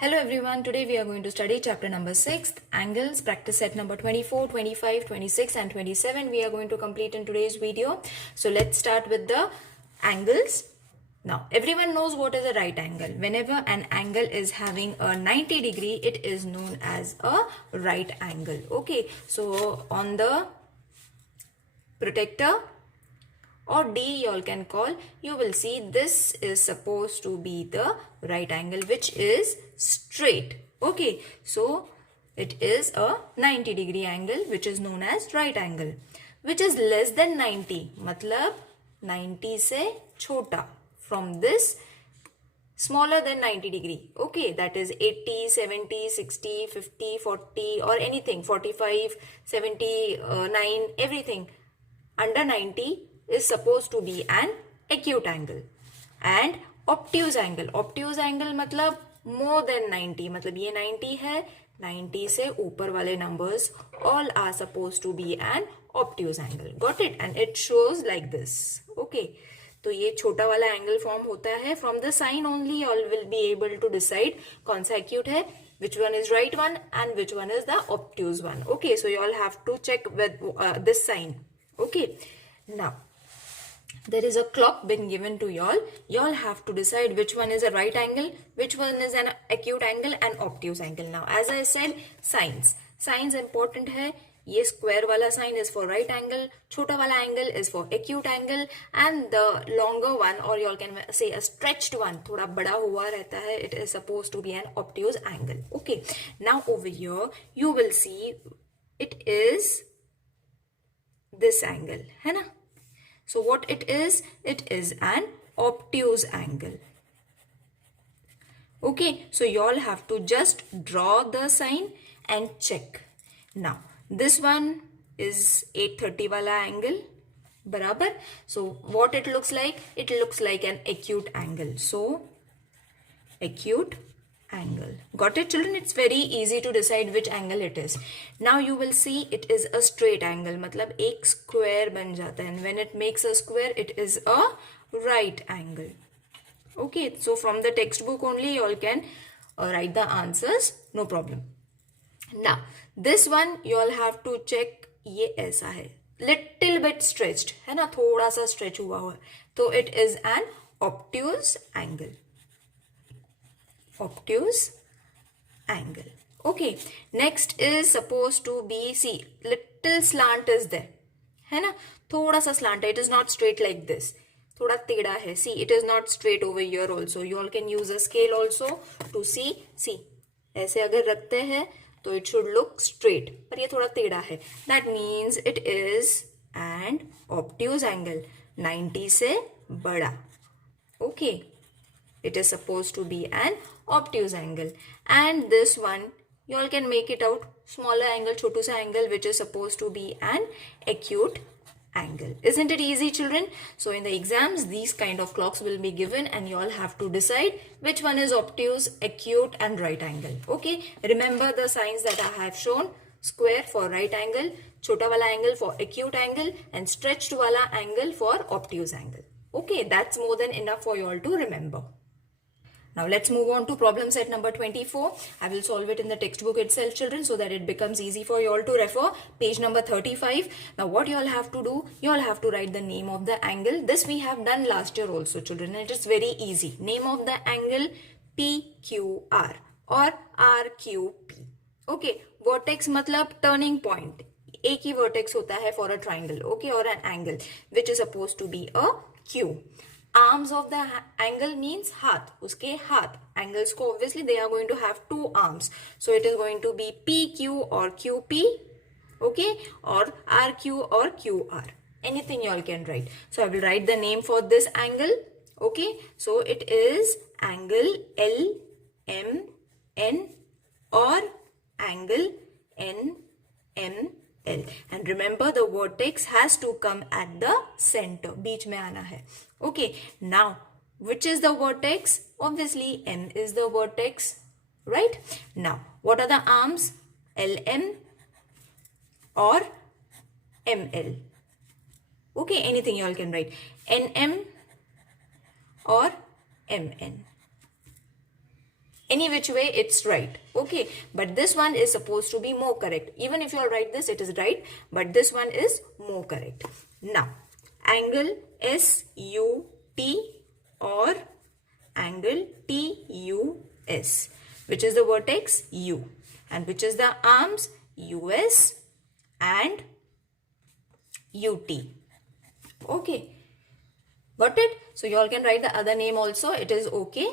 Hello everyone, today we are going to study chapter number 6, angles, practice set number 24, 25, 26 and 27 we are going to complete in today's video. So let's start with the angles. Now everyone knows what is a right angle. Whenever an angle is having a 90 degree, it is known as a right angle. Okay, so on the protector or D y'all can call, you will see this is supposed to be the right angle which is straight. Okay, so it is a 90 degree angle which is known as right angle, which is less than 90, matlab 90 se chota, from this smaller than 90 degree. Okay, that is 80, 70, 60, 50, 40 or anything, 45, 79, everything under 90 is supposed to be an acute angle. And obtuse angle मतलब more than 90, मतलब ये 90 है, 90 से ऊपर वाले numbers all are supposed to be an obtuse angle. Got it? And it shows like this. Okay, तो ये छोटा वाला angle form होता है. From the sign only all will be able to decide कौन सा acute है, which one is right one and which one is the obtuse one. Okay, so you all have to check with this sign. Okay, now there is a clock been given to y'all. Y'all have to decide which one is a right angle, which one is an acute angle and obtuse angle. Now as I said, signs important है. ये square वाला sign is for right angle, छोटा वाला angle is for acute angle, and the longer one, or y'all can say a stretched one, थोड़ा बड़ा हुआ रहता है, it is supposed to be an obtuse angle. Okay, now over here you will see it is this angle, है ना? So what it is an obtuse angle. Okay, so you all have to just draw the sign and check. Now this one is 830 wala angle, barabar. So what it looks like? It looks like an acute angle. So acute angle. Got it, children? It's very easy to decide which angle it is. Now you will see it is a straight angle, मतलब एक square बन जाता है, and when it makes a square it is a right angle. Okay, so from the textbook only you all can write the answers, no problem. Now this one you all have to check, ये ऐसा है, little bit stretched है ना, थोड़ा सा stretch हुआ हुआ है, तो it is an obtuse angle. Obtuse angle. Okay, next is supposed to be, see, little slant is there, है ना, थोड़ा सा slant है, it is not straight like this, थोड़ा टेढ़ा है. See, it is not straight over here also. You all can use a scale also to see. See, ऐसे अगर रखते हैं तो it should look straight, पर ये थोड़ा टेढ़ा है. That means it is an obtuse angle, 90 से बड़ा. Okay, it is supposed to be an obtuse angle. And this one you all can make it out, smaller angle, chotu sa angle, which is supposed to be an acute angle. Isn't it easy, children? So in the exams these kind of clocks will be given and you all have to decide which one is obtuse, acute and right angle. Okay, remember the signs that I have shown: square for right angle, chota wala angle for acute angle, and stretched wala angle for obtuse angle. Okay, that's more than enough for you all to remember. Now let's move on to problem set number 24. I will solve it in the textbook itself, children, so that it becomes easy for you all to refer. Page number 35. Now what you all have to do, you all have to write the name of the angle. This we have done last year also, children. It is very easy. Name of the angle PQR or RQP. Okay, vertex मतलब turning point. एक ही vertex होता है for a triangle, okay, or an angle which is supposed to be a Q. Arms of the angle means हाथ, उसके हाथ. Angles को obviously they are going to have two arms, so it is going to be PQ or QP, okay, or RQ or QR. Anything you all can write. So I will write the name for this angle. Okay, so it is angle LMN or angle NML. And remember the vertex has to come at the center, बीच में आना है. Okay, now which is the vertex? Obviously M is the vertex, right? Now what are the arms? LM or ML. Okay, anything you all can write. NM or MN. any which way it's right. Okay, but this one is supposed to be more correct. Even if you all write this, it is right, but this one is more correct. Now, angle SUT or angle TUS, which is the vertex U and which is the arms US and UT. Okay, got it? So you all can write the other name also, it is okay.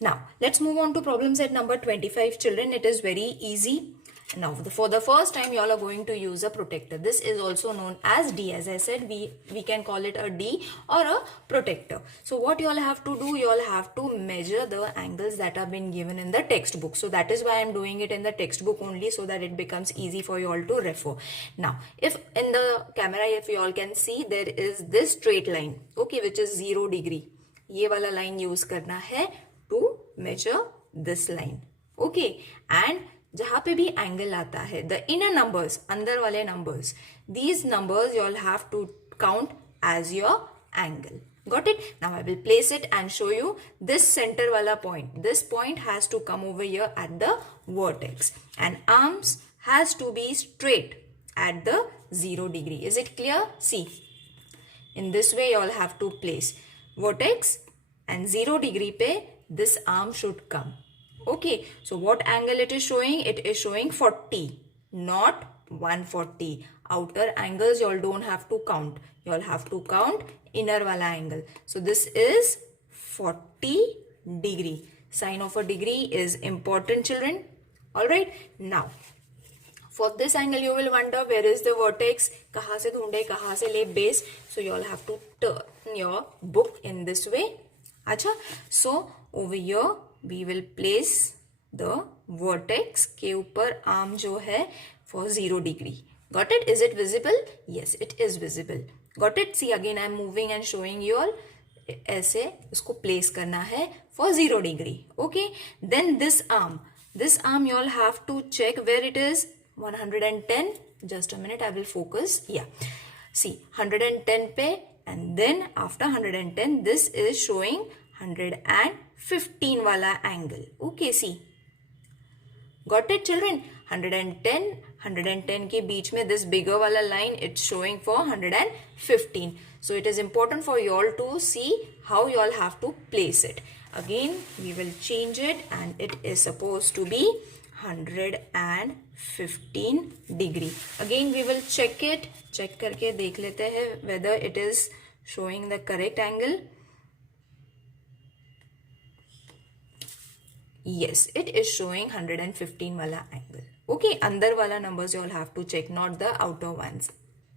Now, let's move on to problem set number 25, children. It is very easy. Now, for the first time, you all are going to use a protector. This is also known as D. As I said, we can call it a D or a protector. So, what you all have to do, you all have to measure the angles that have been given in the textbook. So, that is why I am doing it in the textbook only, so that it becomes easy for you all to refer. Now, if in the camera, if you all can see, there is this straight line, okay, which is 0 degree. ये वाला line use करना है to measure this line. Okay, and जहाँ पे भी angle आता है, the inner numbers, अंदर वाले numbers, these numbers you all have to count as your angle. Got it? Now I will place it and show you this center wala point. This point has to come over here at the vertex, and arms has to be straight at the 0 degree. Is it clear? See, in this way you all have to place vertex and 0 degree pe this arm should come. Okay, so what angle it is showing? It is showing 40, not 140. Outer angles you all don't have to count. You all have to count inner wala angle. So this is 40 degree. Sign of a degree is important, children. Alright, now for this angle you will wonder where is the vertex, kahan se dhoonde, kahan se le base. So you all have to turn your book in this way. Acha, so over here we will place the vertex के ऊपर arm जो है for 0 degree. Got it? Is it visible? Yes, it is visible. Got it? See, again I am moving and showing you all. ऐसे उसको place करना है for 0 degree. Okay. Then this arm you all have to check where it is. 110. Just a minute, I will focus. Yeah. See, 110 pe, and then after 110, this is showing 115 wala angle. Okay, see. Got it, children? 110 के बीच में this bigger wala line, it's showing for 115. So it is important for you all to see how you all have to place it. Again, we will change it, and it is supposed to be 115 degree. Again, we will check it. Check करके देख लेते हैं whether it is showing the correct angle. Yes, it is showing 115 wala angle. Okay, अंदर वाला numbers you all have to check, not the outer ones.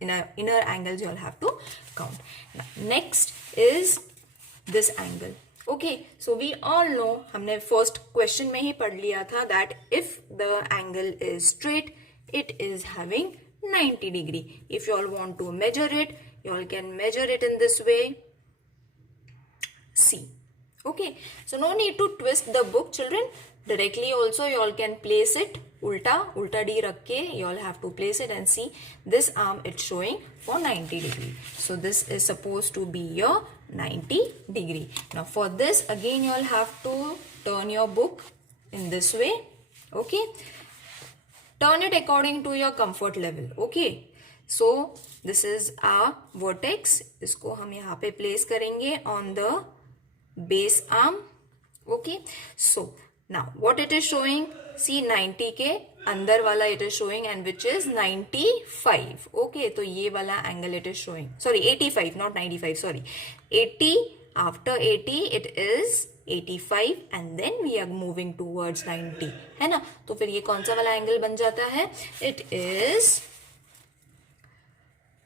Inner angles you all have to count. Now, next is this angle. Okay, so we all know, हमने first question में ही पढ़ लिया था that if the angle is straight, it is having 90 degree. If you all want to measure it, you all can measure it in this way. See. Okay, so no need to twist the book, children. Directly also you all can place it ulta D rakke, you all have to place it and see this arm it's showing for 90 degree. So this is supposed to be your 90 degree. Now for this again you all have to turn your book in this way. Okay, turn it according to your comfort level. Okay, so this is our vertex. इसको हम यहाँ पे place करेंगे on the base arm. Okay, so now what it is showing, see 90 के अंदर वाला it is showing, and which is 95. Okay, तो ये वाला angle it is showing, sorry 85, not 95, sorry 80. After 80 it is 85, and then we are moving towards 90, है ना. तो फिर ये कौन सा वाला angle बन जाता है? It is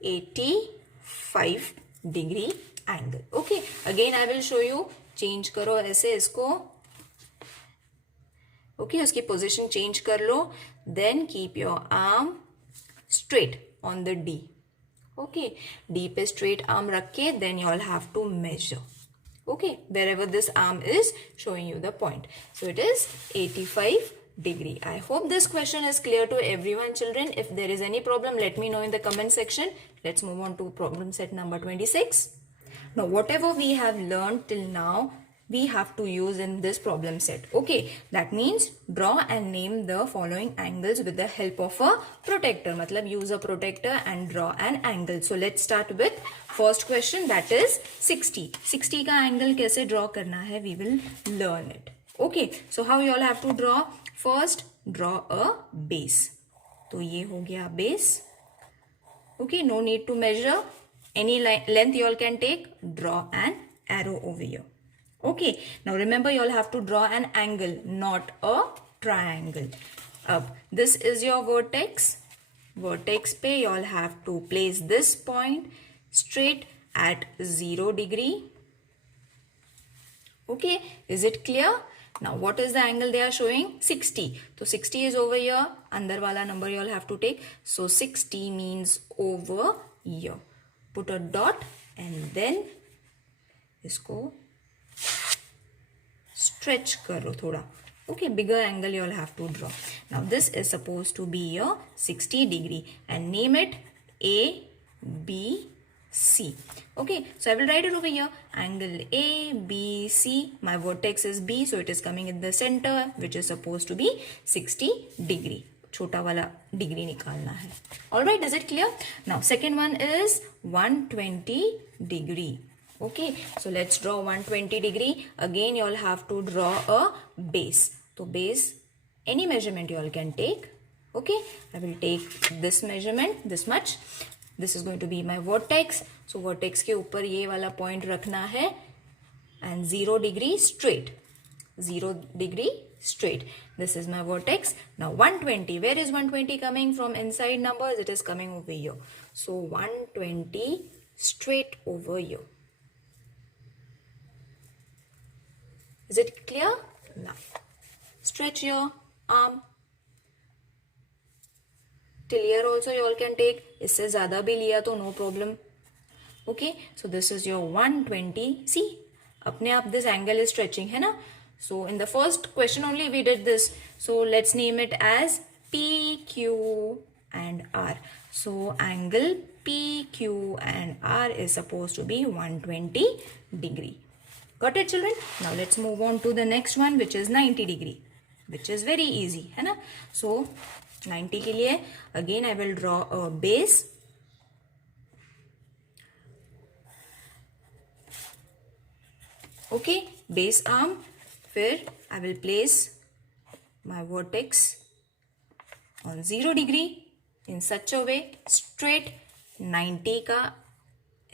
85 degree angle. Okay, again I will show you. Change करो ऐसे इसको. ओके, उसकी पोजीशन चेंज कर लो. Then keep your arm straight on the D. Okay, D पे स्ट्रेट आर्म रख के then you all have to measure. Okay, wherever this arm is showing you the point. So it is 85 degree. I hope this question is clear to everyone, children. If there is any problem, let me know in the comment section. Let's move on to problem set number 26. Now, whatever we have learned till now, we have to use in this problem set. Okay, that means draw and name the following angles with the help of a protractor. Matlab use a protractor and draw an angle. So let's start with first question, that is 60. 60 का angle कैसे draw करना है, we will learn it. Okay, so how you all have to draw? First draw a base. तो ये हो गया base. Okay, no need to measure. Any length you all can take. Draw an arrow over here. Okay, now remember you all have to draw an angle, not a triangle. This is your vertex. Vertex pe you all have to place this point straight at 0 degree. Okay, is it clear? Now what is the angle they are showing? 60. So 60 is over here. Andar wala number you all have to take. So 60 means over here. Put a dot and then isko stretch karo thoda. Okay, bigger angle you all have to draw. Now this is supposed to be your 60 degree and name it A, B, C. Okay, so I will write it over here. Angle A, B, C. My vertex is B, so it is coming in the center, which is supposed to be 60 degree. छोटा वाला degree निकालना है. All right, is it clear? Now second one is 120 degree. Okay, so let's draw 120 degree. Again, you all have to draw a base. So base, any measurement you all can take. Okay, I will take this measurement, this much. This is going to be my vertex. So vertex के ऊपर ये वाला point रखना है and 0 degree straight. 0 degree straight. This is my vertex. Now 120. Where is 120 coming from? Inside numbers, it is coming over here. So 120 straight over here. Is it clear? Now stretch your arm. Till here also you all can take. इससे ज़्यादा भी लिया तो no problem. Okay, so this is your 120. See, अपने आप this angle is stretching है ना? So in the first question only we did this. So let's name it as P, Q and R. So angle P, Q and R is supposed to be 120 degree. Got it, children? Now let's move on to the next one, which is 90 degree, which is very easy, है ना? So 90 के लिए again I will draw a base. Okay, base arm. फिर I will place my vertex on 0 degree in such a way straight 90 का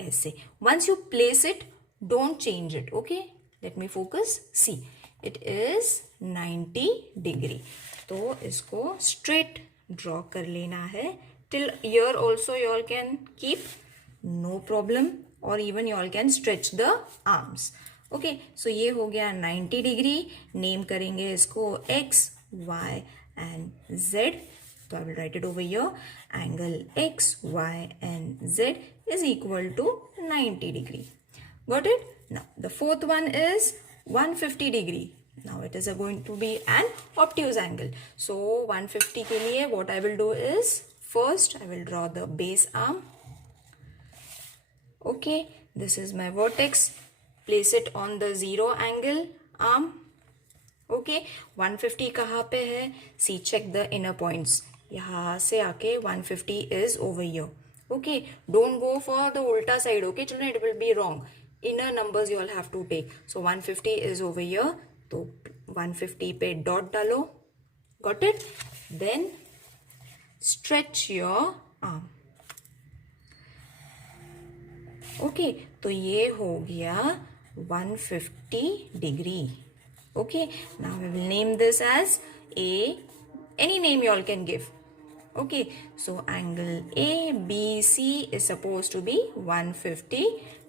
ऐसे. Once you place it, don't change it. Okay, let me focus. See, it is 90 degree. तो इसको straight draw कर लेना है. Till here also you all can keep, no problem, or even you all can stretch the arms. Okay, so ये हो गया 90 degree. Name करेंगे इसको X, Y and Z. So I will write it over here. Angle X, Y and Z is equal to 90 degree. Got it? Now the fourth one is 150 degree. Now it is going to be an obtuse angle. So 150 के लिए what I will do is, first I will draw the base arm. Okay, this is my vertex. Place it on the 0 angle arm. Okay, 150 कहाँ पे है? See, check the inner points. यहाँ से आके 150 is over here. Okay, don't go for the ulta side. Okay, children, it will be wrong. Inner numbers you all have to take. So 150 is over here. तो 150 पे dot डालो. Got it? Then stretch your arm. Okay, तो ये हो गया 150 degree. Okay, now we will name this as A. Any name you all can give. Okay, so angle A, B, C is supposed to be 150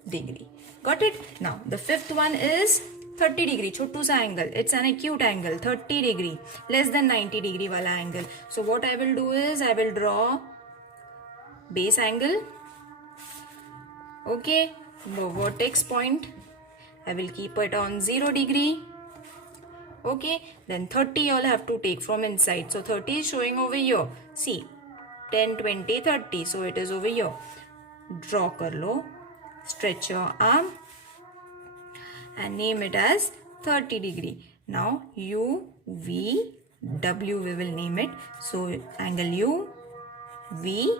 degree. Got it? Now the fifth one is 30 degree. छोटू सा angle. It's an acute angle. 30 degree. Less than 90 degree वाला angle. So what I will do is I will draw base angle. Okay, the vertex point. I will keep it on 0 degree. Okay, then 30 you all have to take from inside. So 30 is showing over here. See, 10, 20, 30. So it is over here. Draw kar lo. Stretch your arm. and name it as 30 degree. Now U, V, W we will name it. So angle U, V,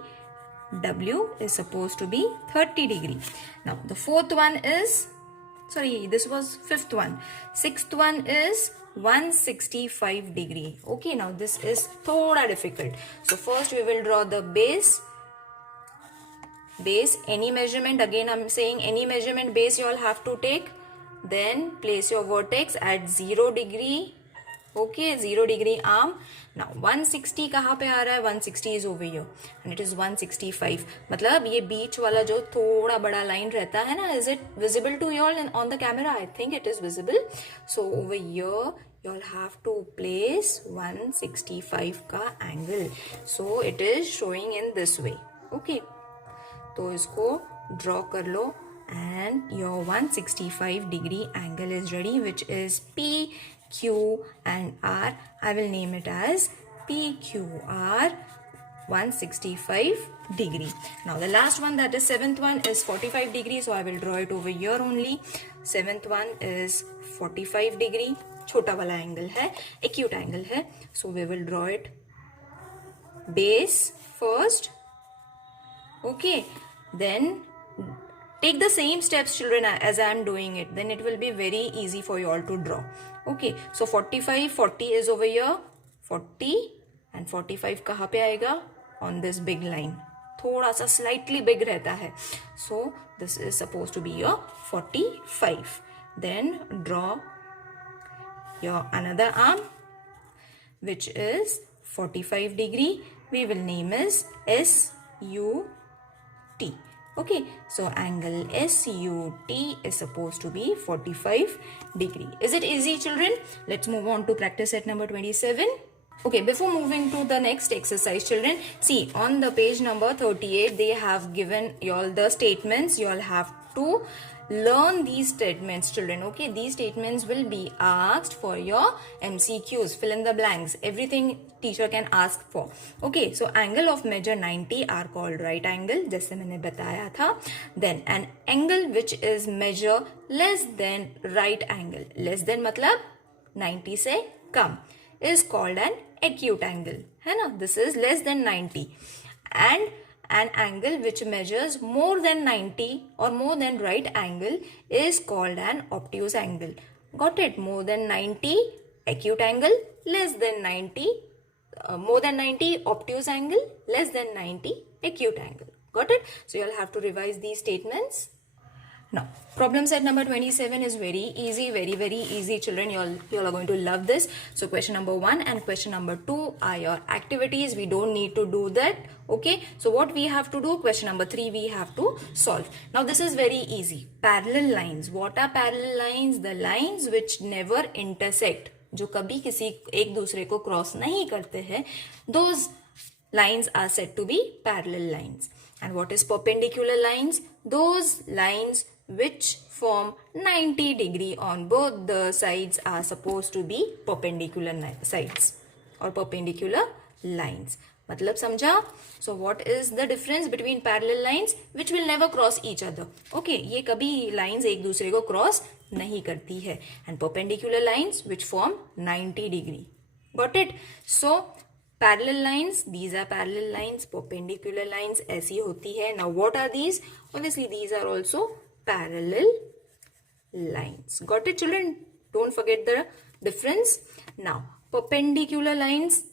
W is supposed to be 30 degree. Now the fourth one is, sorry, this was fifth one. Sixth one is 165 degree. Okay, now this is thoda difficult. So first we will draw the base. Any measurement, again I'm saying any measurement base you all have to take. Then place your vertex at 0 degree. Okay, 0 degree arm. Now 160 कहाँ पे आ रहा है? 160 is over here and it is 165. मतलब ये बीच वाला जो थोड़ा बड़ा लाइन रहता है ना, is it visible to you all on the camera? I think it is visible. So over here you all have to place 165 का angle. So it is showing in this way. Okay, तो इसको draw कर लो and your 165 degree angle is ready, which is P, Q and R. I will name it as PQR 165 degree. Now the last one, that is seventh one, is 45 degree. So I will draw it over here only. Seventh one is 45 degree. छोटा वाला angle है, acute angle है. So we will draw it base first. Okay, then take the same steps, children, as I am doing it. Then it will be very easy for you all to draw. Okay, so 45, 40 is over here. 40 and 45 कहाँ पे आएगा? On this big line. थोड़ा सा slightly big रहता है. So this is supposed to be your 45. Then draw your another arm, which is 45 degree. We will name as SUT. Okay, so angle SUT is supposed to be 45 degree. Is it easy, children? Let's move on to practice set number 27. Okay, before moving to the next exercise, children, see on the page number 38, they have given you all the statements. You all have to learn these statements, children. Okay, these statements will be asked for your MCQs. Fill in the blanks. Everything teacher can ask for. Okay, so angle of measure 90 are called right angle, जैसे मैंने बताया था. Then an angle which is measure less than right angle. Less than मतलब 90 से कम is called an acute angle. है ना? This is less than 90. And an angle which measures more than 90 or more than right angle is called an obtuse angle. Got it? More than 90 acute angle, less than 90 more than 90 obtuse angle, less than 90 acute angle. Got it? So you'll have to revise these statements. Now problem set number 27 is very easy, very easy, children. You all are going to love this. So question number 1 and question number 2 are your activities. We don't need to do that. Okay, so what we have to do, question number 3 we have to solve. Now this is very easy. Parallel lines. What are parallel lines? The lines which never intersect, जो कभी किसी एक दूसरे को cross नहीं करते हैं, those lines are said to be parallel lines. And what is perpendicular lines? Those lines which form 90 degree on both the sides are supposed to be perpendicular sides or perpendicular lines. मतलब समझा? So what is the difference between parallel lines which will never cross each other? Okay, ये कभी lines एक दूसरे को cross नहीं करती है. And perpendicular lines which form 90 degree. Got it? So parallel lines, these are parallel lines. Perpendicular lines ऐसी होती है. Now what are these? Obviously these are also parallel lines. Got it, children? Don't forget the difference. Now perpendicular lines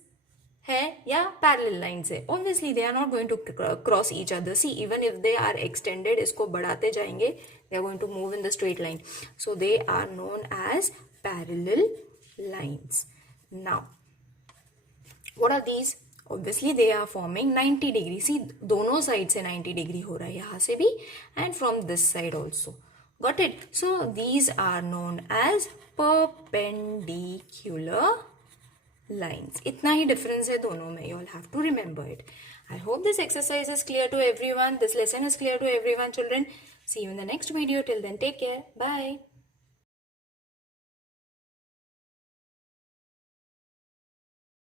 है या parallel lines है, obviously they are not going to cross each other. See, even if they are extended, इसको बढ़ाते जाएंगे, they are going to move in the straight line. So they are known as parallel lines. Now what are these? Obviously they are forming 90 degree. See, दोनों side से 90 degree हो रहा है, यहाँ से भी and from this side also. Got it? So these are known as perpendicular lines. इतना ही difference है दोनों में. You all have to remember it. I hope this exercise is clear to everyone. This lesson is clear to everyone, children. See you in the next video. Till then, take care. Bye.